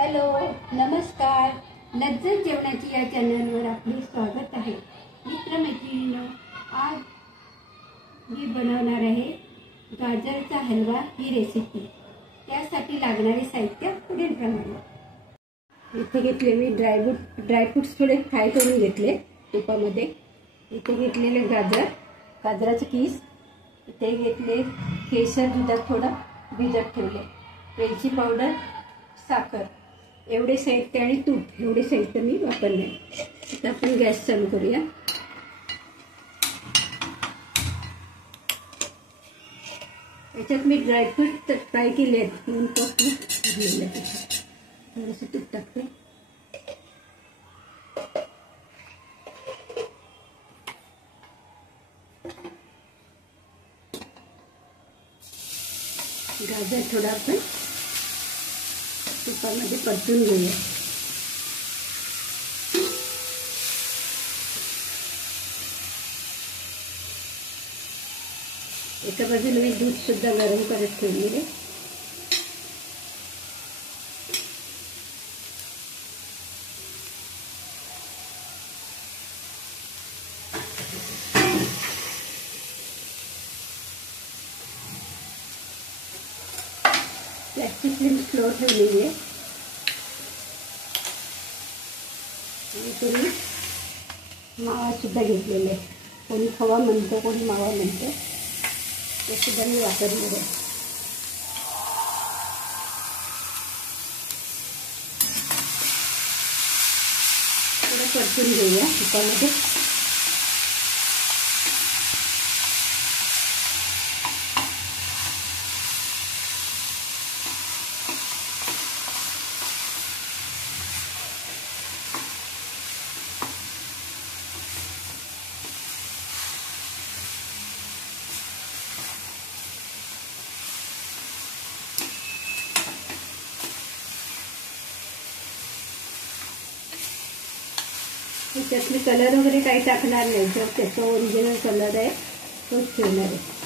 Hello, नमस्कार. लज्जत जेवणाची या चॅनलवर आपले स्वागत आहे. मित्रमैत्रिणींनो, आज मी बनवणार आहे गाजरचा हलवा ही रेसिपी. त्यासाठी लागणारे साहित्य पुढीलप्रमाणे. इथे घेतले मी ड्रायफ्रुट्स थोडे फ्राय करून घेतले तुपामध्ये. इथे घेतलेले गाजराचे किस. इथे घेतले केशर, दुधात थोडं भिजत ठेवले. वेलची पावडर, साखर, एवढे साहित्य आणि तूप एवढे साहित्य मी वापरले. आता आपण गॅस चालू करूया. याच्यात मी ड्रायफ्रूट फ्राय केले आहेत. म्हणून थोडंसं तूप टाकते. गाजर थोडं आपण तुपामध्ये परतून घेऊया. एका बाजूला मी दूध सुद्धा गरम करत ठेवलेले. गॅसची फ्लेम स्लो ठेवलेली आहे. आणि मावा सुद्धा घेतलेला आहे. कोणी खवा म्हणतो, कोणी मावा म्हणतो. ते सुद्धा मी वापरलेलं आहे. थोडं परतून घेऊया तुपामध्ये. त्याच्यात मी कलर वगैरे काही टाकणार नाही. जो त्याचा ओरिजिनल कलर आहे तोच ठेवणार आहे.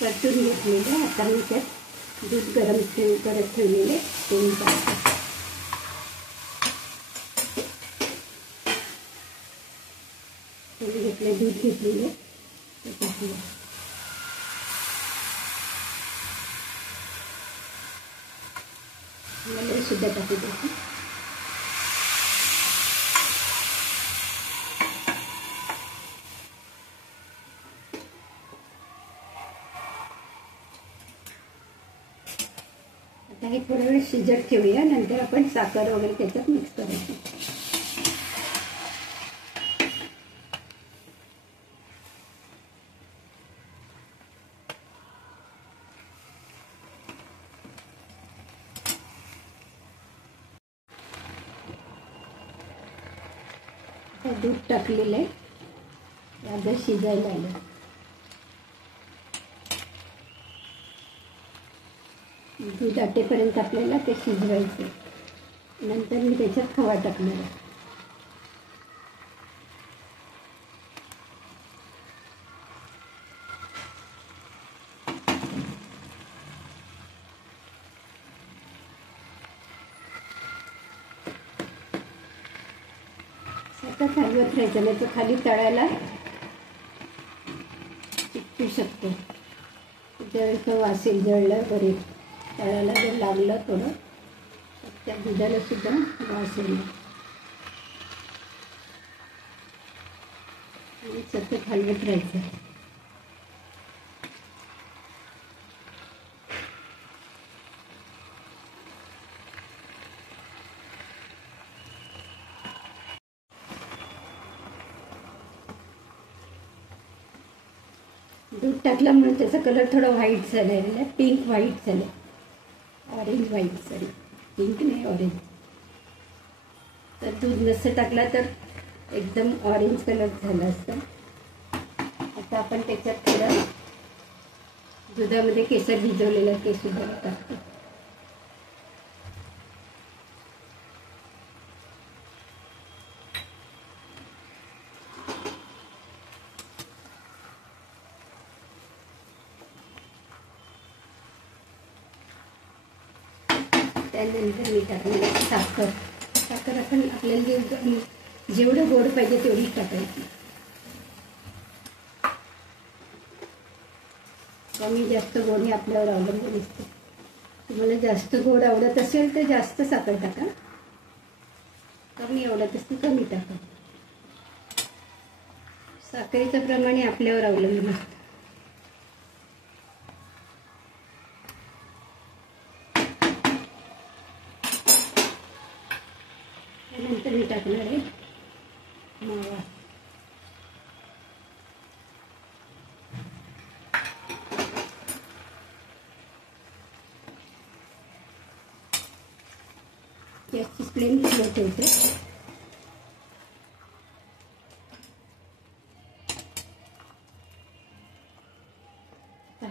परतून घेतलेले. आता मी त्यात दूध गरम करत ठेवलेले ते टाकते. घेतले दूध घेतलेले ते टाकले. मला सुद्धा टाकू द्यायची. हे थोडा वेळ शिजत ठेवूया. नंतर आपण साखर वगैरे त्याच्यात मिक्स करायची. दूध टाकलेलं आहे. आता शिजायला आलं. दूध आटेपर्यंत आपल्याला ते शिजवायचं. नंतर मी त्याच्यात खवा टाकणार आहे. सतत हलवत राहायचं, नाही तर खाली तळायला चिकटू शकतो. जळतं वासेल, जळलं बरे. तळाला जर लागलं थोडं त्या दुधाला सुद्धा वास येईल. आणि सतत हलवत राहायचं. दूध टाकल्यामुळे त्याचा कलर थोडा व्हाईट झालेला आहे. पिंक व्हाईट झालं. ऑरेंज व्हाईट, सॉरी, पिंक नाही, ऑरेंज. तर दूध नसतं टाकला तर एकदम ऑरेंज कलर झाला असता. आता आपण त्याच्यात थोडं दुधामध्ये केसर भिजवलेलं ते सुद्धा टाकतो. त्यानंतर मी टाकणार साखर. साखर आपण आपल्याला जेवढं गोड पाहिजे तेवढी टाकायची. कमी जास्त गोड हे आपल्यावर अवलंबून असते. तुम्हाला जास्त गोड आवडत असेल तर जास्त साखर टाका, कमी आवडत असेल कमी टाका. साखरेचं प्रमाण आपल्यावर अवलंबून असतं. त्यानंतर मी टाकणार आहे मावा. गॅसची फ्लेम स्लो ठेवते.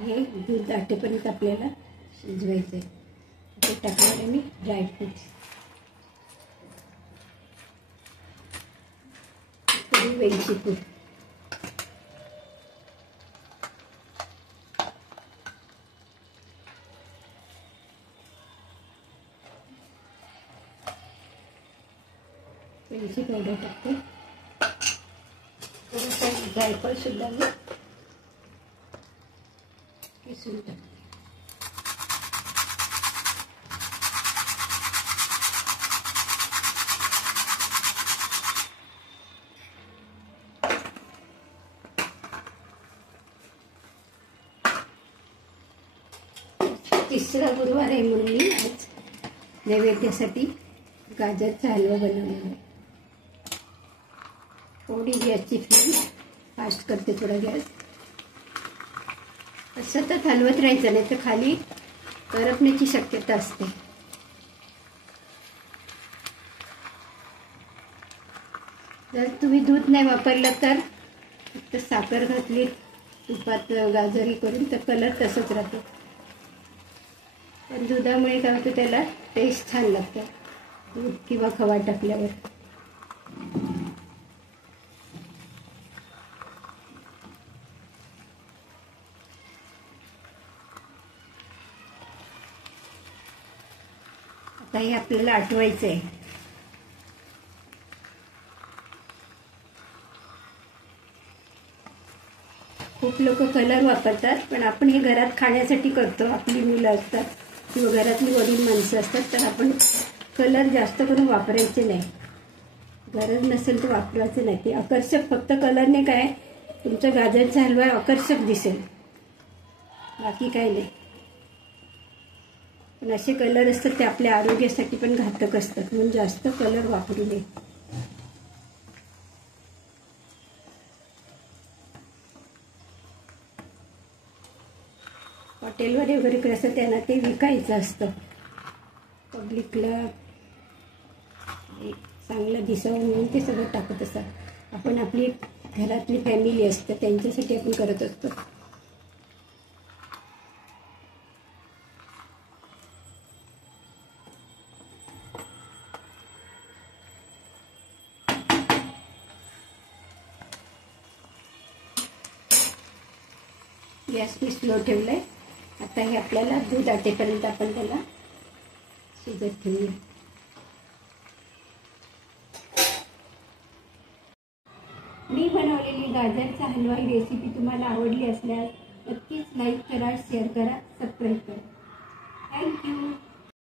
हे दूध आटेपर्यंत आपल्याला शिजवायचं आहे. ते टाकणार आहे मी ड्रायफ्रूट्स. वेलची पूड, वेलची पावडर टाकते. थोडंसं जायफळ सुद्धा मी किसून टाकते. तिसरा गुरुवार आहे म्हणून मी आज नैवेद्यासाठी गाजरचा हलवा बनवलेला आहे. थोडी गॅसची फ्लेम फास्ट करते, थोडा गॅस. सतत हलवत राहायचं नाही तर खाली करपण्याची शक्यता असते. जर तुम्ही दूध नाही वापरलं तर फक्त साखर घातली तुपात गाजरी करून तर कलर तसंच राहतो. पण दुधामुळे काय होतं, त्याला टेस्ट छान लागतं दूध किंवा खवा टाकल्यावर. आता हे आपल्याला आटवायचं आहे. खूप लोक कलर वापरतात, पण आपण हे घरात खाण्यासाठी करतो. आपली मुलं असतात किंवा घरातली वडील माणसं असतात, तर आपण कलर जास्त करून वापरायचे नाही. गरज नसेल तर वापरायचं नाही. ते आकर्षक, फक्त कलरने काय तुमचा गाजरचा हलवा आकर्षक दिसेल, बाकी काय नाही. पण असे कलर असतात ते आपल्या आरोग्यासाठी पण घातक असतात, म्हणून जास्त कलर वापरू नये. हॉटेलवर वगैरे कसं त्यांना ते विकायचं असतं, पब्लिकला चांगलं दिसावं म्हणून ते सगळं टाकत असतात. आपण आपली घरातली फॅमिली असते त्यांच्यासाठी आपण करत असतो. गॅस मी स्लो ठेवलाय. आता हे आपल्याला दूध आटेपर्यंत आपण त्याला शिजत ठेवूया. मी बनवलेली गाजरचा हलवा ही रेसिपी तुम्हाला आवडली असल्यास नक्कीच लाईक करा, शेअर करा, सबस्क्राईब करा. थँक्यू.